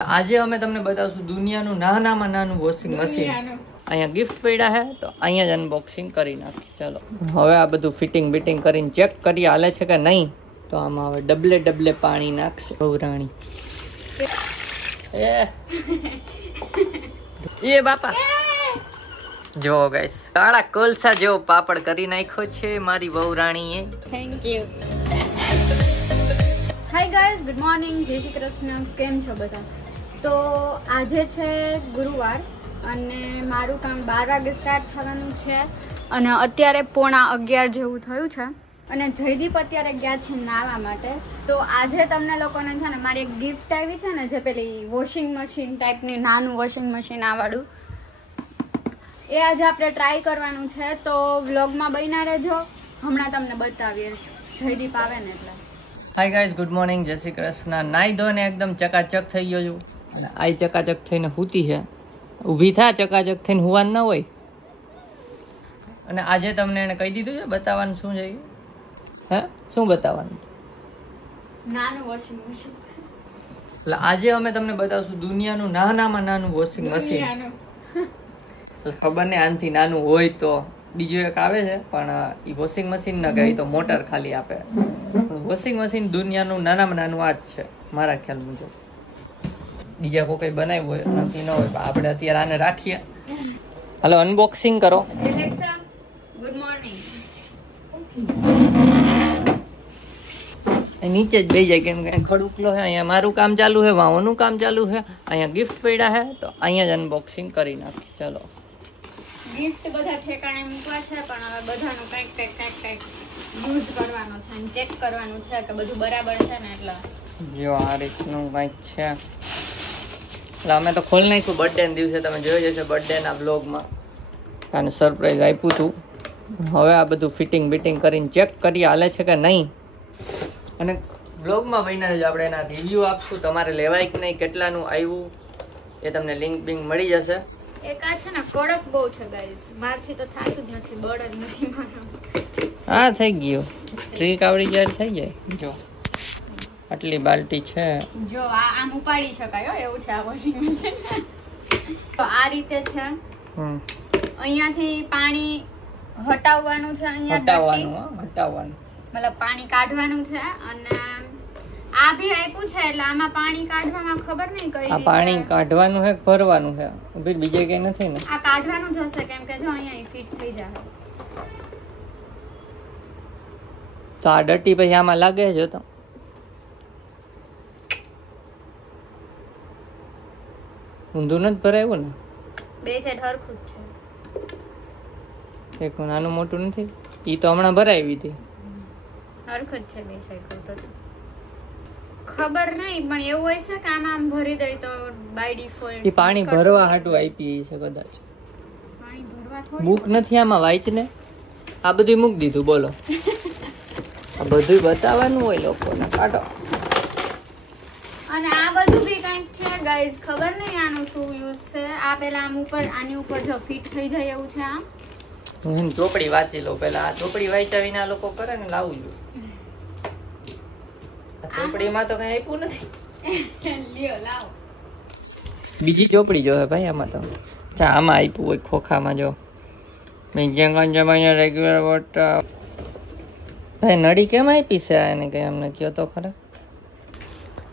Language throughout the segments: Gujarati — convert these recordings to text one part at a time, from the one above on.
આજે અમે તમને બતાવશું દુનિયાનું નાનામાં નાનું વોશિંગ મશીન. અહીંયા ગિફ્ટ પડ્યા છે તો અહીંયા જ અનબોક્સિંગ કરી નાખી. ચલો હવે આ બધું ફિટિંગ બિટિંગ કરીને ચેક કરી હાલે છે કે નહીં. તો આમાં હવે ડબલે પાણી નાખશે બહુરાણી. એ બાપા જો ગાઈસ કાળા કોલસા જેવો પાપડ કરી નાખ્યો છે મારી બહુરાણીએ. Thank you. Hi guys, good morning, જય શ્રી કૃષ્ણ. કેમ છો બધા? તો આજે છે ગુરુવાર અને મારું કામ 12 વાગે સ્ટાર્ટ થવાનું છે અને અત્યારે 11:15 જેવું થયું છે અને જયદીપ અત્યારે ગયા છે નાહવા માટે. તો આજે તમને લોકોને છે ને મારી એક ગિફ્ટ આવી છે ને, જે પેલી વોશિંગ મશીન ટાઈપની નાનું વોશિંગ મશીન આવડું, એ આજે આપણે ટ્રાય કરવાનું છે. તો વ્લોગમાં બન્યા રહેજો, હમણાં તમને બતાવીએ જયદીપ આવે ને એટલે. હાય ગાઈઝ, ગુડ મોર્નિંગ, જય શ્રી કૃષ્ણ. નાઈ ધોને એકદમ ચકાચક થઈ ગયો છું અને આ ચકાચક થઈને સૂતી છે. ઊભી થા, ચકાચક થઈને હુવાનું ના હોય. અને આજે તમને એને કહી દીધું છે બતાવવાનું શું છે. હે, શું બતાવવાનું? નાનું વોશિંગ મશીન. એટલે આજે અમે તમને બતાવશું દુનિયાનું નાનામાં નાનું વોશિંગ મશીન. ખબર ને આનાથી નાનું હોય તો બીજું એક આવે છે, પણ એ વોશિંગ મશીન ના કહે તો મોટર ખાલી આપે. વોશિંગ મશીન દુનિયાનું નાનામાં નાનું આ જ છે મારા ખ્યાલ મુજબ. બીજા કોઈ કઈ બનાવ્યું હોય નથી ન હોય, આપણે અત્યારે આને રાખીએ. હાલો અનબોક્સિંગ કરો. Alexa, good morning. નીચે જ બેસી જાય કેમ કે ખડુકલો છે. અહીંયા મારું કામ ચાલુ છે, વાઓનું કામ ચાલુ છે, અહીંયા ગિફ્ટ પડ્યા છે તો અહીંયા જ અનબોક્સિંગ કરી નાખી. ચલો ગિફ્ટ બધા ઠેકાણે મૂકવા છે, પણ હવે બધાનું કંઈક યુઝ કરવાનો છે અને ચેક કરવાનું છે કે બધું બરાબર છે ને. એટલે જો આ રીતનું કંઈક છે. એટલે અમે તો ખોલી નાખ્યું બર્થડે ના દિવસે, તમે જોઈ જશે બર્થડે ના બ્લોગમાં. અને સરપ્રાઈઝ આપ્યું હતું. હવે આ બધું ફિટિંગ બિટિંગ કરીને ચેક કરી હાલે છે કે નહીં. અને બ્લોગમાં બન્યા જ આપણે એના રિવ્યૂ આપશું. તમારે લેવાય કે નહીં, કેટલાનું આવ્યું એ તમને લિંક બિંક મળી જશે. એક આ છે ને કડક બહુ છે ગાઈસ, મારથી તો થાતું જ નથી, બળ જ નથી મારો. હા થઈ ગયું, ટ્રીક આવડી જાય થઈ જાય. જો આટલી બાલટી છે. જો આમ ઉપાડી શકાય એવું છે આ વોશિંગ મશીન. તો આ રીતે છે. અહીંયાથી પાણી હટાવવાનું છે, અહીંયા હટાવવાનું મતલબ પાણી કાઢવાનું છે. અને આ ભી આપ્યું છે એટલે આમાં પાણી કાઢવામાં ખબર નહીં કઈ આ પાણી કાઢવાનું છે ભરવાનું છે, બીજે કઈ નથી ને. આ કાઢવાનું જ હશે કેમ કે જો અહીંયા ફિટ થઈ જાય. તો આ ડટી પછી આમાં લાગે છે તો ઊંધું નથી ભરાયું ને, બે સાઈડ હરખું જ છે, એક નાનું મોટું નથી. ઈ તો હમણાં ભરાવી હતી, હરખું જ છે બે સાઈડ. તો ખબર નહીં પણ એવું હોય છે કે આમાં આમ ભરી દઈ તો બાય ડિફોલ્ટ ઈ પાણી ભરવા હાટું આપી છે કદાચ. પાણી ભરવા થોડી બુક નથી આમાં, વાંચ ને. આ બધું મૂકી દીધું. બોલો આ બધું બતાવવાનું હોય લોકોને. કાઢો. અને આ બધું બી કંઈક છે ગાઈઝ, ખબર નહીં આનું શું યુઝ છે. આ પેલા આમ ઉપર આની ઉપર જો ફિટ થઈ જાય એવું છે. આ હું ચોપડી વાંચી લઉં પેલા. આ ચોપડી વાંચ્યા વિના લોકો કરે ને, લાવું છું. ચોપડીમાં તો કઈ આપ્યું નથી. લ્યો લાવો. બીજી ચોપડી જો હે ભાઈ આમાં તો. આમાં આપ્યું હોય ખોખામાં. જો રેગ્યુલર વોટર. ભાઈ નળી કેમ આપી છે એને કઈ અમને કયો તો ખરા.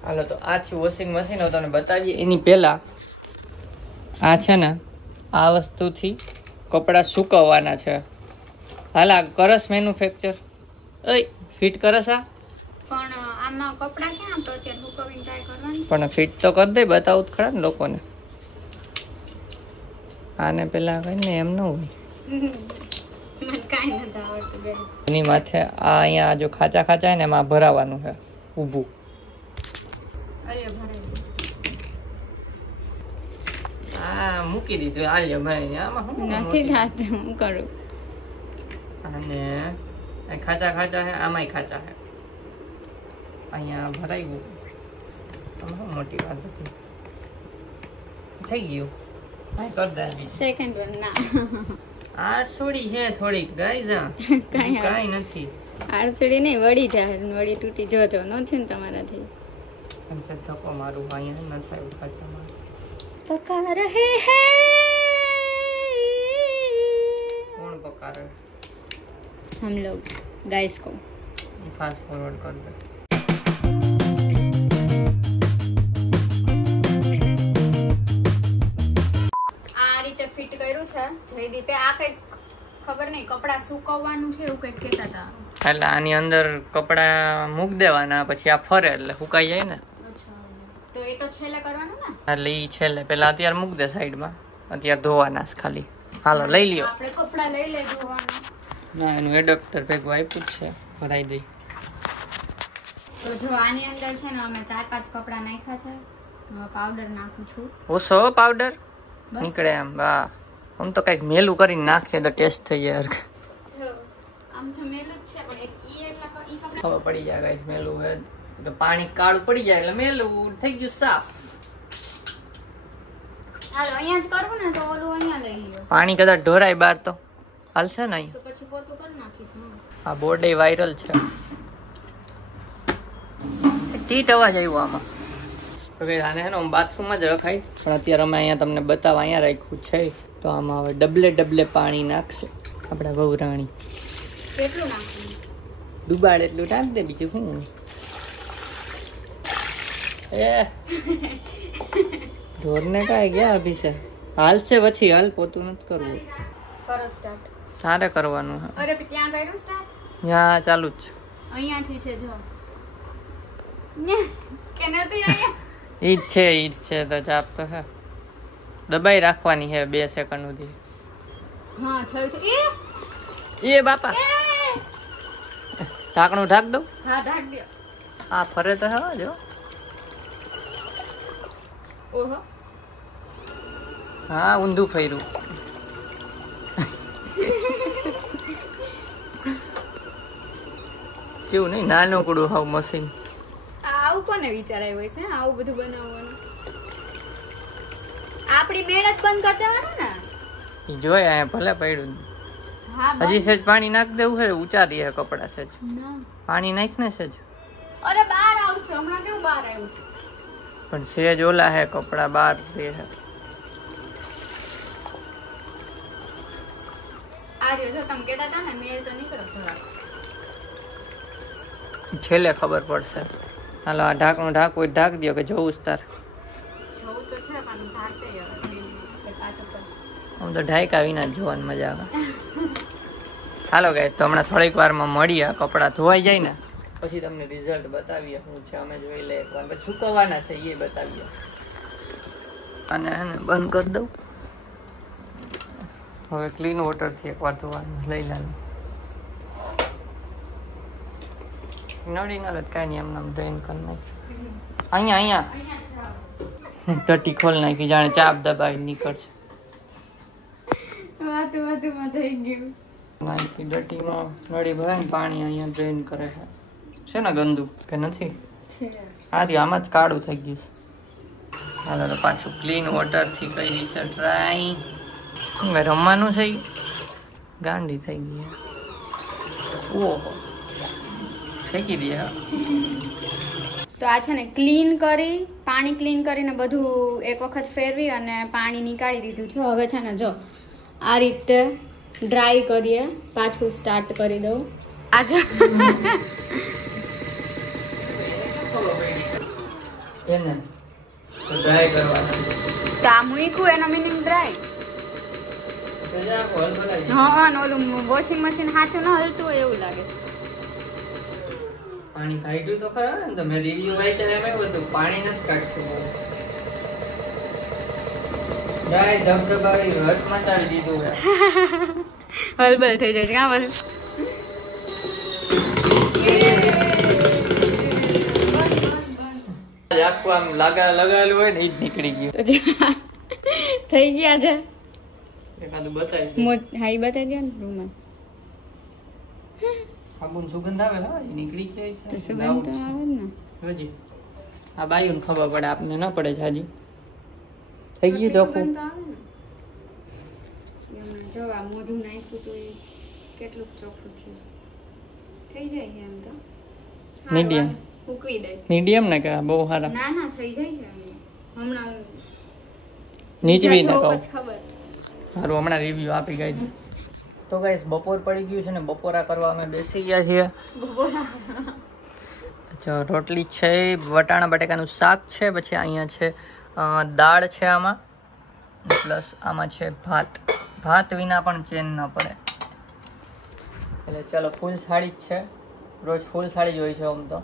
હાલો તો આ છે વોશિંગ મશીન. હવે તમને બતાવીએ. એની પહેલા આ છે ને, આ વસ્તુથી કપડા સુકવવાના છે. હાલા કરસ મેન્યુફેક્ચર ફિટ કરસ. આ પણ આમાં કપડા ક્યાં તો અત્યારે સુકવીને ટ્રાય કરવાની. પણ ફિટ તો કરી દે, બતાવું ખરા ને લોકોને. આને પેલા કઈ ને એમ ન હોય. મને કાઈ નથી આવડતું ગાઈસ. એની માથે આ અહીંયા જો ખાચા ખાચા ને એમાં ભરાવાનું છે ઊભું. અરે ભરાઈ આ મૂકી દીધું. આલ્યો ભાઈ આમાં નથી થાતું, હું કરું. અને ખાચા ખાચા છે, આમાંય ખાચા છે. અહીંયા ભરાઈ ગયું. આમાં મોટી વાત હતી. થઈ ગયું. કર દે સેકન્ડ વન ના. આરસોડી છે થોડીક ગાઈઝ. કાઈ નથી આરસોડી નહીં, વળી જાય. વળી તૂટી જોજો ન થયું ને તમારાથી. से धक्को मारू અહીંયા ન થાય પાછા માર पका रहे हैं कौन पका रहे हम लोग गाइस को फास्ट फॉरवर्ड कर दे આ રીતે ફિટ કર્યું છે જયદીપે આ કઈ ખબર નહીં કપડા સુકવવાનું છે એવું કઈક કહેતા હતા એટલે આની અંદર કપડા મૂક દેવાના પછી આ ફરે એટલે સુકાઈ જાય ને તો એ તો છેલ્લે કરવાનું ને એટલે ઈ છેલ્લે પેલા અત્યારે મૂક દે સાઈડમાં અત્યારે ધોવાના છે ખાલી હાલો લઈ લ્યો આપણે કપડા લઈ લે ધોવાના ના એનું એડપ્ટર ભેગું આપ્યું છે ભરાઈ દઈ તો જો આની અંદર છે ને અમે 4-5 કપડા નાખ્યા છે હવે પાવડર નાખું છું ઓછો પાવડર નીકળે એમ વાહ આમ તો કઈક મેલું કરીને નાખીએ તો ટેસ્ટ થઈ જાય આમ તો મેલું જ છે પણ એક ઈ એટલે ઈ કપડા ખબર પડી જાય ગાઈસ મેલું હે તો પાણી કાળું પડી જાય એટલે મેલું થઈ ગયું સાફ હાલો અહીંયા જ કરવું ને તો ઓલું અહીંયા લઈ લ્યો પાણી કદાચ ઢોરાય બહાર તો હાલશે ને તો પછી પોતું કરી નાખીશ આ બોર્ડ વાયરલ છે ટીટ અવાજ આવ્યો આમાં હવે આને હે ને બાથરૂમમાં જ રખાય પણ અત્યારે અમે અહીંયા તમને બતાવવા અહીંયા રાખ્યું છે તો આમાં હવે ડબલે પાણી નાખશે આપણા વહુરાણી કેટલું નાખવું ડુબાડ એટલું નાખ દે બીજું શું એ ઢોરને કાંઈ ગયા અભિષે હાલશે પછી હાલ પોતું નથી કરવું કરો સ્ટાર્ટ તારે કરવાનું હે અરે ત્યાં કર્યું સ્ટાર્ટ ત્યાં ચાલુ જ છે અહીંયાથી છે જો કે નથી અહીંયા ઈ જ છે તો ચાપ તો હે દબાઈ રાખવાની હે 2 સેકન્ડ સુધી હા થયું છે એ બાપા ઢાંકણું ઢાંક દઉં હા ઢાંક દે આ ફરે તો હે જો ઓહો હા ઊંધું ફર્યું કેવું નહીં નાનું કુડું હાવ મશીન આવું કોને વિચાર આવ્યો છે આવું બધું બનાવવાનું આપણી મહેનત બંધ કરી દેવાનું ને ઈ જોય અહીંયા ભલે પડ્યું હા હજી સેજ પાણી નાખ દેવું છે ઉચારી હે કપડા સેજ ના પાણી નાખ ને સેજ અરે બહાર આવશે હમણાં કેવું બહાર આવ્યું છે પણ સેજ ઓલા હે કપડા બહાર રે હે આ રહ્યો જો તમે કહેતા હતા ને મેલ તો નીકળો થોડા છેલ્લે ખબર પડશે હાલો આ ઢાંકણું ઢાંકવું ઢાંક દો કે જોવું જ તાર જોવું તો છે પણ ઢાંકે હવે પાછો પડશે આમ તો ઢાંકા વિના જ જોવાની મજા આવે હાલો ગાઈસ તો હમણાં થોડીક વારમાં મળીએ કપડાં ધોવાઈ જાય ને પછી તમને રિઝલ્ટ બતાવીએ શું છે અમે જોઈ લઈએ એકવાર પછી સુકવવાના છે એ બતાવીએ અને હે ને બંધ કરી દઉં હવે ક્લીન વોટરથી એકવાર ધોવાનું લઈ લાવું નડી ના લત કાંઈ નહીં એમને ડ્રેન કરી નાખી અહીંયા ટટી ખોલ નાખી જાણે ચાપ દબાવી નીકળશે વાતુમાં થઈ ગયું અહીંથી ડટીમાં નળી ભરાય ને પાણી અહીંયા ડ્રેન કરે છે ને ગંદુ કે નથી હારી આમાં જ કાળું થઈ ગયું છે હાલો તો પાછું ક્લીન વોટરથી કરી છે ટ્રાય હવે રમવાનું છે ગાંડી થઈ ગઈ ઓહો ફેંકી દે તો આ છે ને ક્લીન કરી પાણી ક્લીન કરીને બધું એક વખત ફેરવી અને પાણી નીકાળી દીધું છે હવે છે ને જો આ રીતે ડ્રાય કરીએ પાછું સ્ટાર્ટ કરી દઉં આજે એને તો ડ્રાય કરવાના તો આ મૂક્યું એનો મિનિંગ ડ્રાય હા ને ઓલું વોશિંગ મશીન સાચું ન હલતું હોય એવું લાગે પાણી કાઢ્યું તો ખરા ને તમે રિવ્યુ વાંચ્યા એમ બધું પાણી નથી કાઢતું ગાય ધબધબાવી હથ મચાવી દીધું હે હલબલ થઈ જાય છે કાં બધું આખું આમ લગાવેલું હોય ને ઈ જ નીકળી ગયું તો થઈ ગયા છે એકાદું બતાવી હા એ બતાવી દે ને રૂમમાં સાબુન સુગંધ આવે હા ઈ નીકળી જાય છે તો સુગંધ તો આવે ને હજી આ બાયુને ખબર પડે આપને ન પડે છે હજી થઈ ગયું ચોખ્ખું સુગંધ તો આવે ને એમાં જો આ મોઢું નાખ્યું તો એ કેટલું ચોખ્ખું થયું થઈ જાય છે એમ તો મીડિયમ મૂકવી દે. મીડિયમ ને કે બહુ સારા? ના ના થઈ જાય છે હમણાં નીચવી ને કહું ખબર. સારું હમણાં રિવ્યુ આપી ગાઈસ. તો ગાઈસ બપોર પડી ગયું છે ને બપોરા કરવા અમે બેસી ગયા છીએ. રોટલી છે, વટાણા બટેકાનું શાક છે, પછી અહીંયા છે દાળ છે આમાં, પ્લસ આમાં છે ભાત. ભાત વિના પણ ચેન ન પડે. એટલે ચલો ફૂલ થાળી જ છે, રોજ ફૂલ થાળી જ હોય છે આમ તો.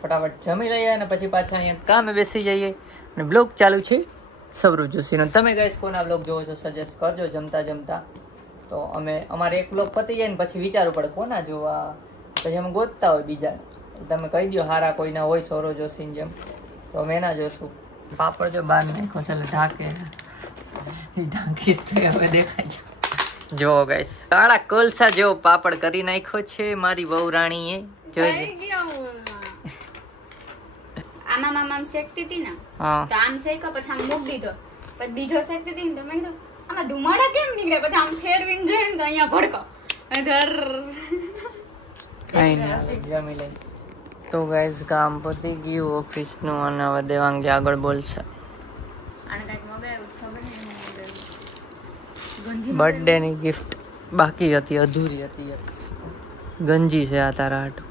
ફટાફટ જમી લઈએ અને પછી પાછા અહીંયા કામે બેસી જઈએ. અને બ્લોગ ચાલુ છે સૌરવ જોશીનો. તમે ગાઈસ કોના બ્લોગ જોવો છો સજેસ્ટ કરજો જમતા જમતા. તો અમે અમારે એક બ્લોગ પતી જાય ને પછી વિચારવું પડે કોના જોવા, પછી અમે ગોતતા હોય બીજા. તમે કહી દો હારા કોઈના હોય સૌરવ જોશીની જેમ તો અમે એના જોશું. પાપડ જો બહાર નાખ્યો છે એટલે ઢાંકે ઢાંકીશ તો હવે દેખાય. જો ગાઈસ કાળા કોલસા જેવો પાપડ કરી નાખ્યો છે મારી વહુ રાણીએ. જોઈ લે. આમાં આમ શેકતી હતી ને તો આમ શેકો પછી આમ મૂક દીધો, પછી બીજો શેકતી હતી ને તો મેં કીધું આમાં ધુમાડા કેમ નીકળે, પછી આમ ફેરવીને જોઈને તો અહીંયા ભડકો કઈ નહીં જમી લઈ. તો ગાઈસ કામ પતી ગયું ઓફિસનું અને હવે દેવાંગી આગળ બોલશે. બર્થડે ની ગિફ્ટ બાકી હતી, અધૂરી હતી. એક ગંજી છે આ તારા હાટું.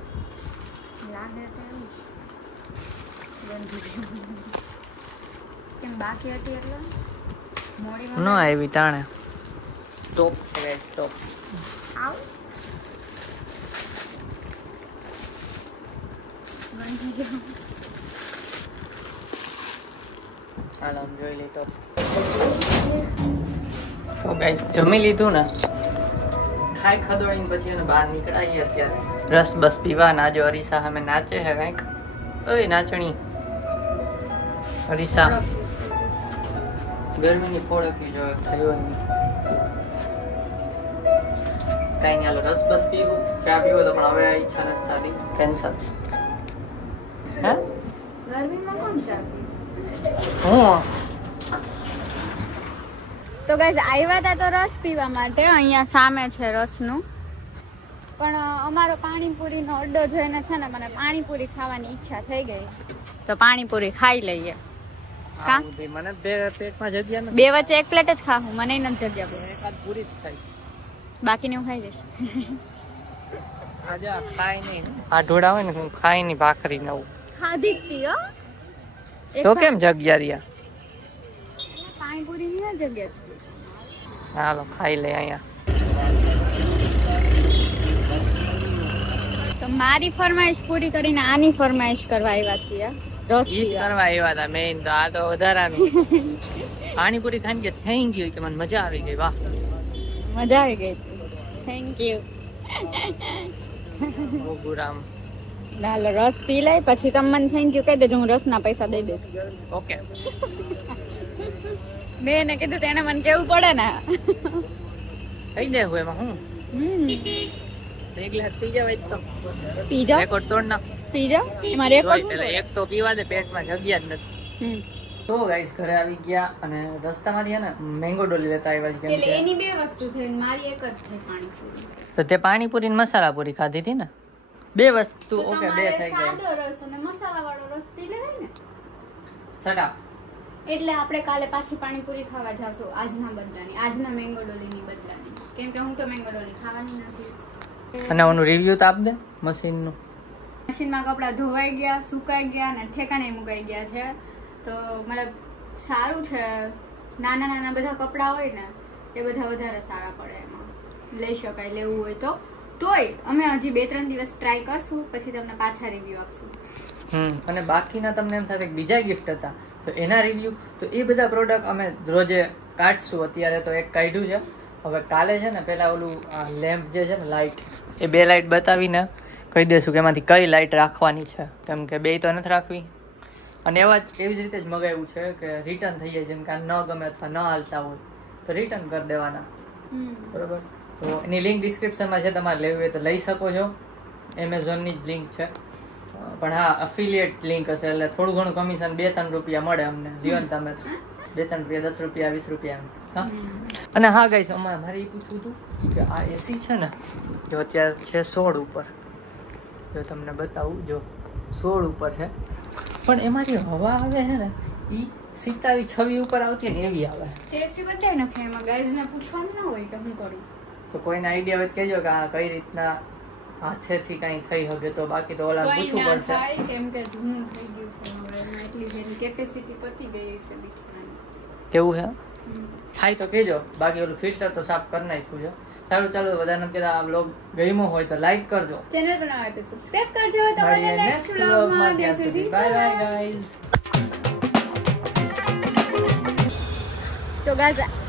બાકી હતી એટલે ન આવી ટાણે. ટોપ છે ગાઈસ ટોપ. આવ ગંજી જો હાલ આમ જોઈ લે ટોપ. તો ગાઈસ જમી લીધું ને ખાઈ ખદોડીને પછી એને બહાર નીકળાઈએ અત્યારે રસ બસ પીવાના. જો અરીસા સામે નાચે છે કંઈક. ઓય નાચણી અરીસા ગરમીની ફોડકી જો થયો કઈ નહીં. હાલો રસ બસ પીવું, ચા પીવો તો પણ હવે ઈચ્છા નથી થતી, કેન્સલ. હે ગરમીમાં કોણ ચા પી? હું તો ગાઈસ આવ્યા હતા તો રસ પીવા માટે. અહીંયા સામે છે રસનું, પણ અમારો પાણીપુરીનો અડ્ડો જોઈને છે ને મને પાણીપુરી ખાવાની ઈચ્છા થઈ ગઈ, તો પાણીપુરી ખાઈ લઈએ. મને પેટમાં જગ્યા નથી. બે વચ્ચે એક પ્લેટ જ ખાવું, મને નથી જગ્યા. એકાદ પૂરી જ થાય, બાકીની હું ખાઈ લઈશ. આજે ખાઈ નહીં આ ઢોળા હોય ને હું ખાઈ નહીં ભાખરી નવું ખાધી હતી હો. તો કેમ જગ્યા રહ્યા? પાણીપુરી ની જગ્યા. હાલો ખાઈ લે અહીંયા. તો મારી ફરમાઈશ પૂરી કરીને આની ફરમાઈશ કરવા આવ્યા છીએ. રસ કરવા આવ્યા હતા મેઇન તો. આ તો વધારાનું પાણીપુરી ખાઈને કે થેન્ક યુ કે મને મજા આવી ગઈ. વાહ મજા આવી ગઈ. Thank you. ગુરામ હાલો રસ પી લે પછી તમે મને થેન્ક યુ કહી દેજો, હું રસના પૈસા દઈ દઈશ. ઓકે. મેં એને કીધું તેને મને કેવું પડે ને. કઈ દે હું એમાં હું એક ગ્લાસ પી જાવ તો પી જાવ. રેકોર્ડ તોડ ના પી જાવ. એમાં રેકોર્ડ એક તો પીવા દે, પેટમાં જગ્યા જ નથી. તો ગાઈસ ઘરે આવી ગયા અને રસ્તામાંથી ને મેંગો ડોલી લેતા આવ્યા છે. એટલે એની બે વસ્તુ થઈ, મારી એક જ થઈ પાણીપુરી. તો તે પાણીપુરી ને મસાલા પૂરી ખાધી હતી ને, બે વસ્તુ. ઓકે બે થઈ ગઈ. સાદો રસ અને મસાલા વાળો રસ પી લેવાય ને. સટા એટલે આપણે કાલે પાછી પાણીપુરી ખાવા જાશું આજના બદલાની, આજના મેંગો ડોલીની બદલાની, કેમ કે હું તો મેંગો ડોલી ખાવાની નથી. અને ઓનું રિવ્યુ તો આપ દે મશીનનું. મશીનમાં કપડાં ધોવાઈ ગયા, સુકાઈ ગયા અને ઠેકાણે મુકાઈ ગયા છે. તો મતલબ સારું છે, નાના નાના બધા કપડાં હોય ને એ બધા વધારે સારા પડે, એમાં લઈ શકાય લેવું હોય તો. તોય અમે હજી 2-3 દિવસ ટ્રાય કરશું, પછી તમને પાછા રિવ્યુ આપશું. અને બાકીના તમને એમ થશે કે બીજા ગિફ્ટ હતા તો એના રિવ્યુ, તો એ બધા પ્રોડક્ટ અમે રોજે કાઢશું. અત્યારે તો એક કાઢ્યું છે, હવે કાલે છે ને પેલા ઓલું લેમ્પ જે છે ને લાઇટ, એ 2 લાઇટ બતાવીને કહી દઈશું કે એમાંથી કઈ લાઇટ રાખવાની છે, કેમ કે 2 તો નથી રાખવી. અને એવી જ રીતે જ મગાવ્યું છે કે રિટર્ન થઈ જાય, જેમ કે ન ગમે અથવા ન હાલતા હોય તો રિટર્ન કરી દેવાના. બરોબર. તો એની લિંક ડિસ્ક્રિપ્શનમાં છે, તમારે લેવી હોય તો લઈ શકો છો. એમેઝોનની જ લિંક છે, પણ હા અફિલિયેટ લિંક હશે એટલે થોડું ઘણું કમિશન 2-3 રૂપિયા મળે અમને. લ્યો ને તમે 2-3 રૂપિયા, 10 રૂપિયા, 20 રૂપિયા. હા. અને હા ગાઈસ મારે એ પૂછવું હતું કે આ એસી છે ને જો અત્યારે છે 16 ઉપર, જો તમને બતાવું, જો 16 ઉપર છે, પણ એમાં જે હવા આવે છે ને ઈ 27-26 ઉપર આવતી ને એવી આવે. ટેસી બતાવી નાખે એમાં ગાઈઝ ને પૂછવાનું ના હોય કે હું કરું. તો કોઈને આઈડિયા હોય તો કહેજો કે આ કઈ રીતના હાથેથી કઈ થઈ શકે, તો બાકી તો ઓલા પૂછવું પડશે. કેમ કે જૂનું થઈ ગયું છે હવે, એટલી જેની કેપેસિટી પતી ગઈ છે બીજાની. એવું હે? થાય તો કહેજો, બાકી ઓલું ફિલ્ટર તો સાફ કરી નાખ્યું છે. સારું, ચાલો બધાને કહેતા આ વ્લોગ ગમ્યો હોય તો લાઈક કરજો, ચેનલ પર આવે તો સબસ્ક્રાઇબ કરજો. તમારે નેક્સ્ટ વ્લોગમાં ત્યાં સુધી બાય બાય ગાઈઝ. તો ગાઈઝ